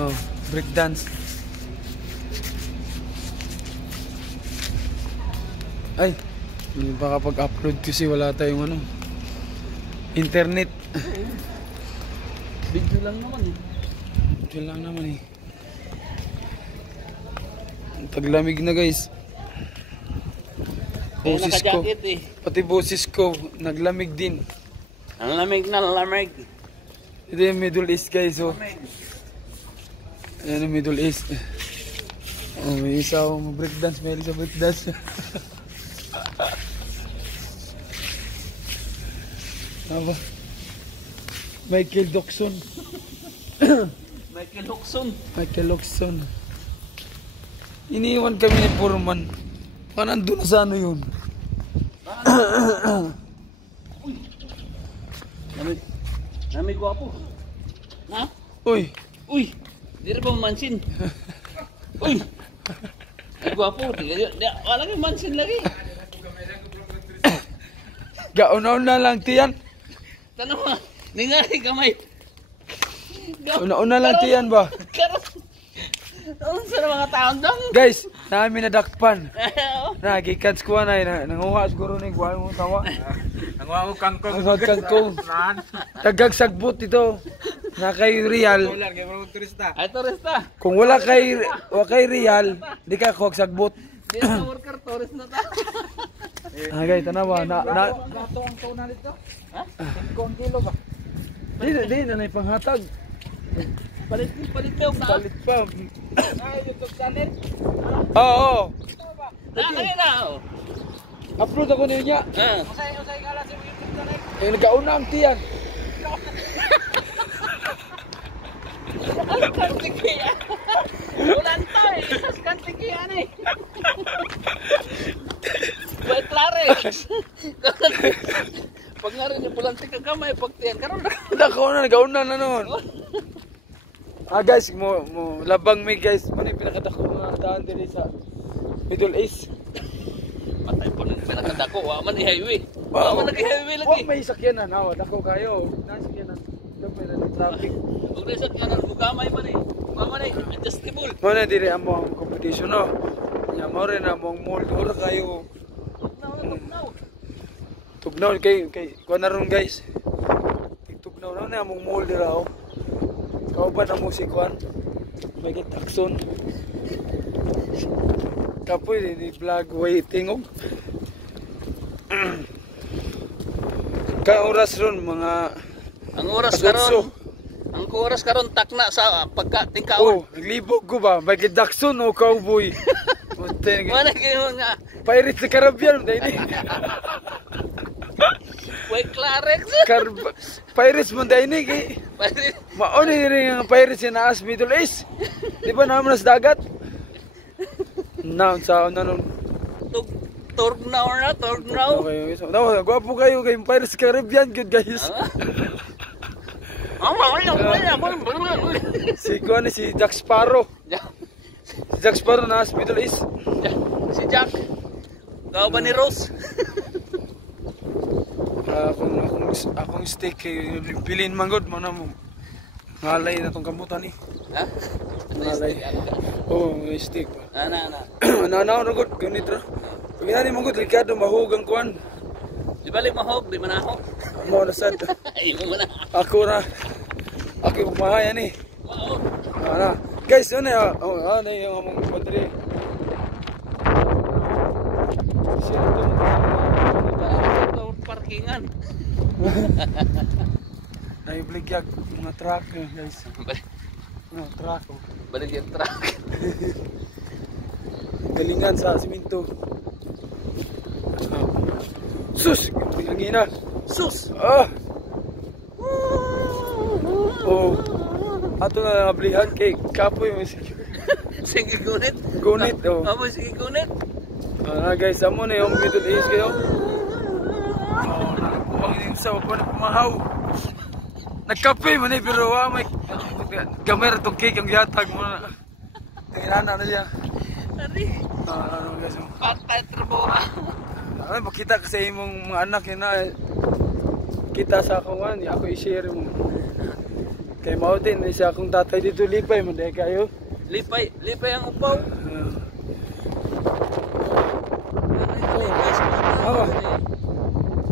Oh, breakdance. Ay, hindi pa kapag-upload kasi wala tayong ano, internet. Video lang naman eh. Video lang naman eh. Taglamig na guys. Boses ko, Eh. pati boses ko naglamig din. Ang lamig na lamig. Ito yung Middle East guys, oh. Ayan yung Middle East. Oh, may isa akong breakdance, may isa breakdance. Ano ba? Michael Jackson. Michael Jackson. Michael Jackson. Iniwan kami ni Foreman. Baka nandun na sa ano yun. Uy. Lamig gwapo. Ha? Uy. Uy. Di rin ba mansin? Uy. Ay gwapo. Wala kang mansin lagi. Gaon-on na lang tiyan. Tanong mo. Ningari kamay. Una-una lang tiyan ba? Karon. Ano sa mga taon dong? Guys, namin nadakpan. Nagikats ko na nanguha siguro ni kuha mo tawa. Nanguha mo kangkong. Nanguha kangkong. Dagag sagbot ito. Na kay Real. Ay turista. Kung wala kay Real, di ka kuha sagbot. Di na worker tourist na ta. Guys, tanawa na Gato ang tuna nito. Ha? Kung kilo ba? di na panghatag. Palit mo na. Palit pa. Ay, YouTube channel. Oo. Nakakaya na. Upload ako niya. Usay kala sa YouTube channel. Nagauna ang tiyan. Ang kantikiya. Ulan to eh. Isas kantikiya na eh. May Clarex. Pag nga rin yung pulantik ka kamay, pag tiyan karon na. Nagauna na noon. Guys, mo labang may guys, ano yung pinakadako mga daan diri sa Middle East. Patay po nang pinakadako. Waman ni highway. Wow. Waman nag-highway lagi. Wag may sakyanan, hawa dako kayo. Nasakyanan. Dapat na traffic. Huwag na isang kanan. Bukamay man eh. Waman eh. Adjustable. Mo na diri amo ang competition no. Nya mo rin among mall ora kayo. Tugnaw kay kuan na ron guys. Tugnaw na among mall dira oh. Kauban ang musikuan. May kitakson. Kapoy di vlog waiting og. Kaya oras ron mga Ang oras Asunso. karon. Ang oras karon takna sa pagkatingkaon. Oh, naglibog ko ba? May kitakson o cowboy. Wala kayo nga. Pirates sa Caribbean dahil Way Clarex. Pirates mo dahil ni mauni rin ang pirates yung naas Middle East. Di ba naman sa dagat? Noun sa ano nun. Torgnaw na, torgnaw. Okay, so, gwapo kayo kay Pirates sa Caribbean, good guys. Si Kuan si Jack Sparrow. Si Jack Sparrow naas Middle East. Si Jack. Kau ba ni Rose? Akong steak kay bilin manggod mo na mo. Ngalay na tong kamutan ni. Ha? Ngalay. Oh, may steak. Ana. Ana rugod ganit ra. Pag inani manggod likado mahugang kuan. Di balik mahog, di manahog. Mo na sad. Ay mo na. Ako na. Ako mahaya ni. Wow. Ana. Guys, ano yung among padre. Parkingan. Ay bligyag mga truck guys. Mga truck. Balik yung truck. Galingan sa siminto. Sus! Tingangina! Sus! Oh! Ato na nablihan kay kapoy mo Sige gunit. Gunit, oh. Amo sige gunit. Guys, amo na yung Middle East kayo. Oh, nakakuwang yung sa wako na pumahaw. Nagkape mo na pero may gamay itong cake ang yatag mo na. Tingnan na siya. Ari. Ano guys? Patay trabaho. Ano makita kasi imong mga anak yun na kita sa ako man, ako i-share mo. Kay Mountain, isa akong tatay dito lipay, manday kayo. Lipay ang upaw. Awa.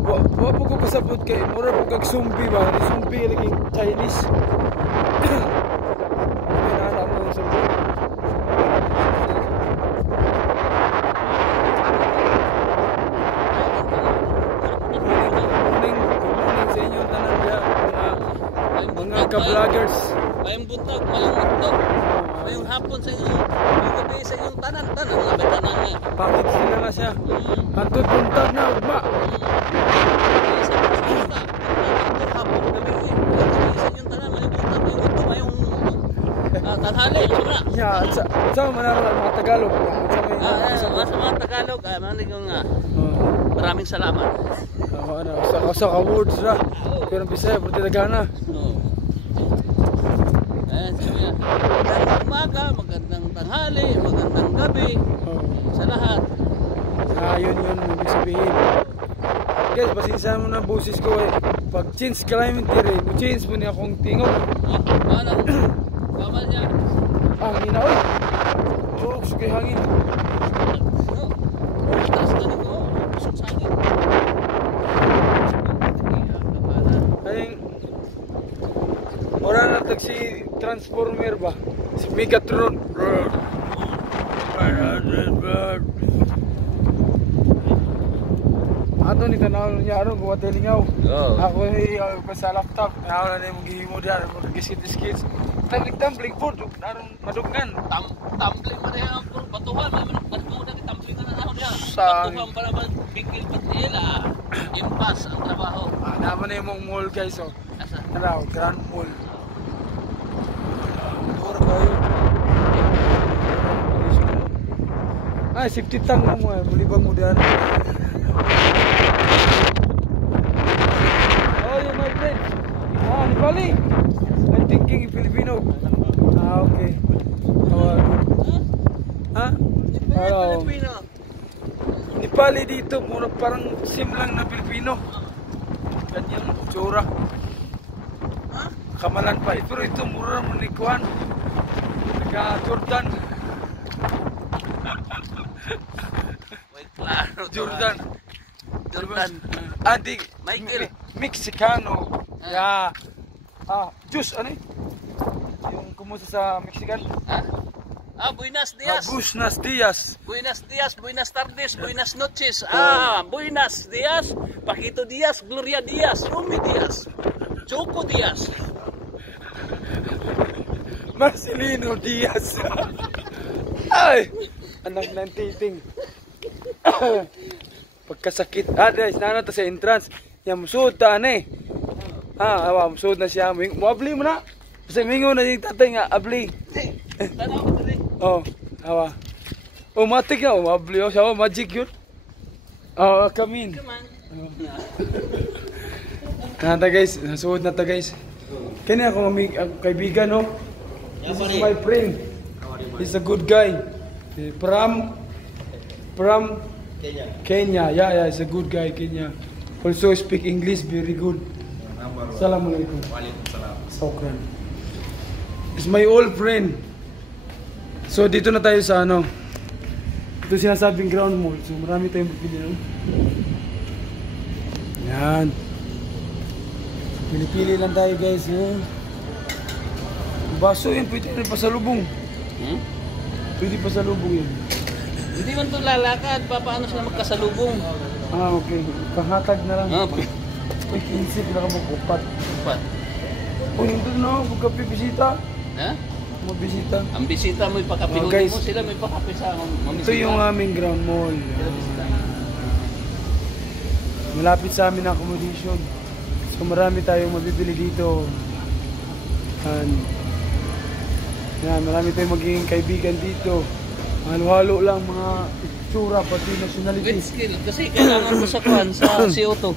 Wa po ko kasabot kay mura po kag sumbi ba? Sumbi lagi Chinese. Pinala mo yung sumbi. Good morning sa inyo tanan dia mga ka-vloggers. Mayong buntag, mayong utok, mayong hapon sa inyo. Mayong gabi sa inyong tanan. Labay tanan nga. Pakit sila na siya. Antod buntag na ugma. Tanghali, sura. Ya, sa manara mga Tagalog. Sa mga Tagalog, manig nga. Maraming salamat. Sa ka-words na. Pero Bisaya, pero Tagana. Ayan, sabi nga. Magandang umaga, magandang tanghali, magandang gabi. Sa lahat. Yun, ibig sabihin. Guys, pasensya mo na boses ko eh. Pag change climate dire, change mo niya akong tingog. Bawal niya. Hangin na, oy! Oo, sige hangin. Taas na rin ko. Pusok sa hangin. Ayun, wala na si Transformer ba? Si Megatron. Ato ni tanaw niya aron ko telingaw. Ako ay sa laptop. Ako na ni magihimo diyan magkiskit-skit. Tumbling board aron madugnan. Tumbling man yan ang batuhan. Mo na tumbling na ako diyan. Sang. Batuhan para bigil patila. Impas ang trabaho. Naman na yung mall guys oh. Asa? Ano, Grand Mall. Mura ba yun? Safety tank mo eh. Mulibang mo diyan. My friend. Nepali. I'm thinking Filipino. Okay. Hello. Nepali dito, mura parang sim lang na Filipino. Ganyang tsura. Kamalan pa. Pero ito mura manikuan. Naka-Jordan. Wait, klaro. Jordan. Di Michael. Mexicano. Yeah. Juice, ano eh? Yung kumusta sa Mexican? Buenos dias. Buenos dias. Buenos dias, buenas tardes, buenas noches. Buenos dias, Paquito Diaz, Gloria Diaz, Rumi Diaz, Choco Diaz. Marcelino Diaz. Ay! Anak ng titing. Pagkasakit. Guys, nana to sa entrance. Yang musud ta ani. Musud na siya. Muabli mo na. Kasi mingo na yung tatay nga, abli. Tanaw ko dali. Awa. Matik na, umabli. Siya, magic yun. Kamin. Nata guys, nasuod na ta guys. Kanya ako kaibigan, no? This is my friend. He's a good guy. From Kenya. Yeah, he's a good guy, Kenya. Also speak English very good. Assalamualaikum. Waalaikumsalam. Sokran. It's my old friend. So dito na tayo sa ano. Ito sinasabing ground mall. So marami tayong pipili, no? Yan. Pili-pili lang tayo guys, no? Baso yan, pwede rin pasalubong. Pwede pasalubong yan. Hindi man ito lalakad, paano sila magkasalubong? Okay. Panghatag na lang. Uy, 15 na ka mag-upat. Upat. Uy, ito na, magkapibisita. Ha? Magbisita. Ang bisita mo ipakapihuli guys, mo, sila may pakapi sa ito yung aming ground mall. Malapit sa amin ang accommodation. So marami tayong mabibili dito. Yan, marami tayong magiging kaibigan dito. Halo-halo lang mga itsura pati nationality. With skill. Kasi kailangan mo sa kuhan sa CO2.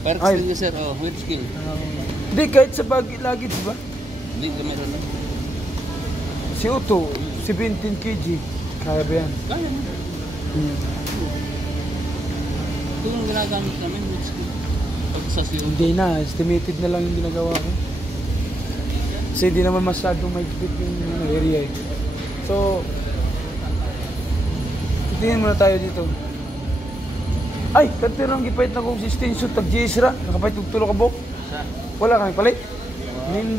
Park skill sir, with skill. Hindi, kahit sa luggage ba? Hindi ka meron na. CO2, 17 kg. Kaya ba yan? Kaya mo. Ito yung ginagamit namin with skill. Pag sa CO2. Hindi na, estimated na lang yung ginagawa ko. Kasi di naman masyadong may fit yung area eh. So, tingin muna tayo dito. Ay, kantirang gipait na kong existensyo tag Jesra. Nakapait og tulo ka buok. Wala kang palit. Nindo.